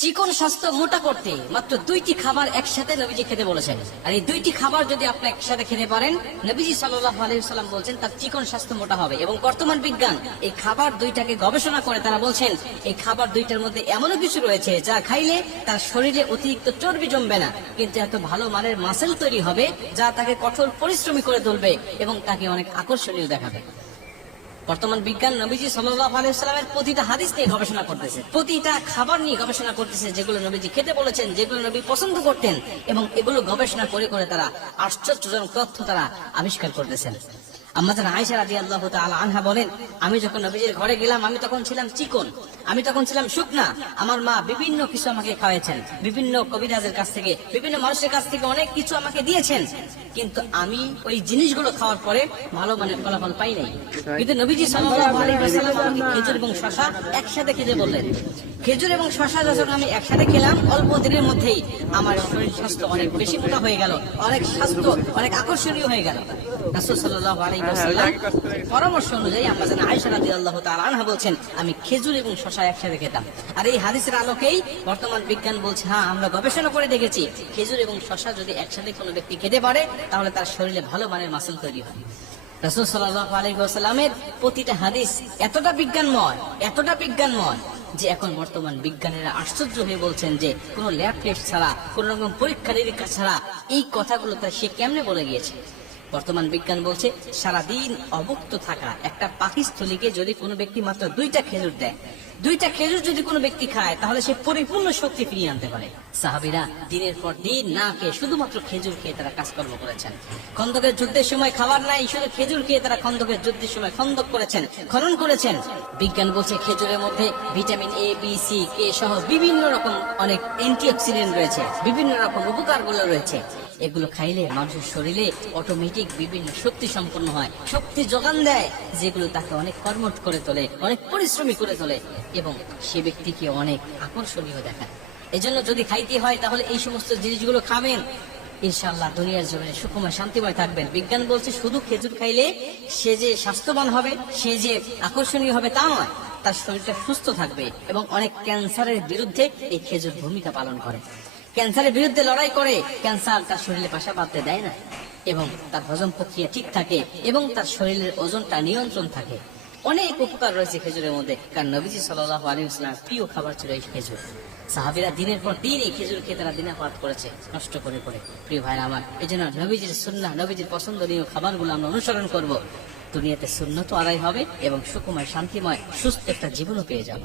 চিকন স্বাস্থ্য মোটা করতে মাত্র 2টি খাবার একসাথে নবীজি খেতে বলেছেন। আর এই 2টি খাবার যদি আপনি একসাথে খেতে পারেন, নবীজি সাল্লাল্লাহু আলাইহি ওয়াসাল্লাম বলছেন তার চিকন স্বাস্থ্য মোটা হবে। এবং বর্তমান বিজ্ঞান এই খাবার 2টাকে গবেষণা করে তারা বলছেন এই খাবার 2টার মধ্যে এমনও কিছু রয়েছে যা খাইলে তার শরীরে অতিরিক্ত চর্বি জমবে না, কিন্তু এত ভালো মানের মাসেল তৈরি হবে যা তাকে কঠোর পরিশ্রমী করে তুলবে এবং তাকে অনেক আকর্ষণীয় দেখাবে। বর্তমান বিজ্ঞান নবীজি সাল্লাল্লাহু আলাইহি ওয়াসাল্লামের প্রতিটা হাদিস নিয়ে গবেষণা করতেছে, প্রতিটা খাবার নিয়ে গবেষণা করতেছে, যেগুলো নবীজি খেতে বলেছেন, যেগুলো নবী পছন্দ করতেন, এবং এগুলো গবেষণা করে করে তারা আশ্চর্যজনক তথ্য তারা আবিষ্কার করতেছেন। আম্মা জান আয়েশা রাদিয়াল্লাহু তাআলা আনহা বলেন, আমি যখন নবীজির ঘরে গেলাম আমি তখন ছিলাম চিকন, আমি তখন ছিলাম শুকনা। আমার মা বিভিন্ন কিছু আমাকে খাওয়াইছেন, বিভিন্ন কবিরাজের কাছ থেকে, বিভিন্ন মানুষের কাছ থেকে অনেক কিছু আমাকে দিয়েছেন, কিন্তু আমি ওই জিনিসগুলো খাওয়ার পরে ভালো মানের ফলাফল পাই নাই। কিন্তু নবীজি সাল্লাল্লাহু আলাইহি ওয়াসাল্লাম আমাকে খেজুর এবং শসা একসাথে খেতে বললেন। খেজুর এবং শসা যখন আমি একসাথে খেলাম, অল্প দিনের মধ্যেই আমার শরীর স্বাস্থ্য অনেক বেশি মোটা হয়ে গেল, অনেক স্বাস্থ্য অনেক আকর্ষণীয় হয়ে গেল। রাসূল সাল্লাল্লাহু আলাইহি ওয়াসাল্লাম পরামর্শ অনুযায়ী আম্মা জান আয়েশা রাদিয়াল্লাহু তাআলা আনহা বলছেন আমি খেজুর এবং শসা একসাথে খেতাম। আর এই হাদিসের আলোকেই বর্তমান বিজ্ঞান বলছে, হ্যাঁ আমরা গবেষণা করে দেখেছি খেজুর এবং শসা যদি একসাথে কোনো ব্যক্তি খেতে পারে তাহলে তার শরীরে ভালো মানের মাসল তৈরি হয়। রাসূল সাল্লাল্লাহু আলাইহি ওয়াসাল্লামের প্রতিটা হাদিস এতটা বিজ্ঞানময় যে এখন বর্তমান বিজ্ঞানীরা আশ্চর্য হয়ে বলছেন যে কোন ল্যাব টেস্ট ছাড়া, কোন রকম পরীক্ষা নিরীক্ষা ছাড়া এই কথাগুলো তার সে কেমনে বলে গিয়েছে। বর্তমান বিজ্ঞান বলছে সারাদিন অভুক্ত থাকা একটা পাকিস্থলীকে যদি কোনো ব্যক্তি মাত্র 2টা খেজুর দেয়, 2টা খেজুর যদি কোনো ব্যক্তি খায় তাহলে সে পরিপূর্ণ শক্তি ফিরিয়ে আনতে পারে। সাহাবীরা দিনের পর দিন না খেয়ে শুধুমাত্র খেজুর খেয়ে তারা কাজকর্ম করেছেন। খন্দকের যুদ্ধের সময় খাবার নাই, শুধু খেজুর খেয়ে তারা খন্দকের যুদ্ধের সময় খন্দক করেছেন, খনন করেছেন। বিজ্ঞান বলছে খেজুরের মধ্যে ভিটামিন এ, বি, সি, কে সহ বিভিন্ন রকম অনেক অ্যান্টিঅক্সিডেন্ট রয়েছে, বিভিন্ন রকম উপকারগুলো রয়েছে। এগুলো খাইলে মানুষের শরীরে অটোমেটিক বিভিন্ন শক্তি সম্পন্ন হয়, শক্তি যোগান দেয়, যেগুলো তাকে অনেক কর্মঠ করে তোলে, অনেক পরিশ্রমী করে তোলে এবং সে ব্যক্তিকে অনেক আকর্ষণীয় দেখায়। এজন্য যদি খাইতে হয় তাহলে এই সমস্ত জিনিসগুলো খাবেন, ইনশাআল্লাহ দুনিয়ার জীবনে সুখময় শান্তিময় থাকবেন। বিজ্ঞান বলছে শুধু খেজুর খাইলে সে যে স্বাস্থ্যবান হবে, সে যে আকর্ষণীয় হবে তা নয়, তার শরীরটা সুস্থ থাকবে এবং অনেক ক্যান্সারের বিরুদ্ধে এই খেজুর ভূমিকা পালন করে, ক্যান্সারের বিরুদ্ধে লড়াই করে, ক্যান্সার তার শরীরে বাসা বাঁধতে দেয় না এবং তার হজম প্রক্রিয়া ঠিক থাকে এবং তার শরীরের ওজনটা নিয়ন্ত্রণ থাকে। অনেক উপকার রয়েছে খেজুরের মধ্যে, কারণ নবীজি সাল্লাল্লাহু আলাইহি ওয়াসাল্লামের প্রিয় খাবার ছিল এই খেজুর। সাহাবীরা দিনের পর দিন এই খেজুর খেয়ে তারা দিনাপাত করেছে, নষ্ট করে করে। প্রিয় ভাইরা আমার, এই জন্য নবীজির সুন্নাহ, নবীজির পছন্দনীয় খাবারগুলো আমরা অনুসরণ করব। দুনিয়াতে সুন্নত আদায় হবে এবং সুখময় শান্তিময় সুস্থ একটা জীবনও পেয়ে যাব।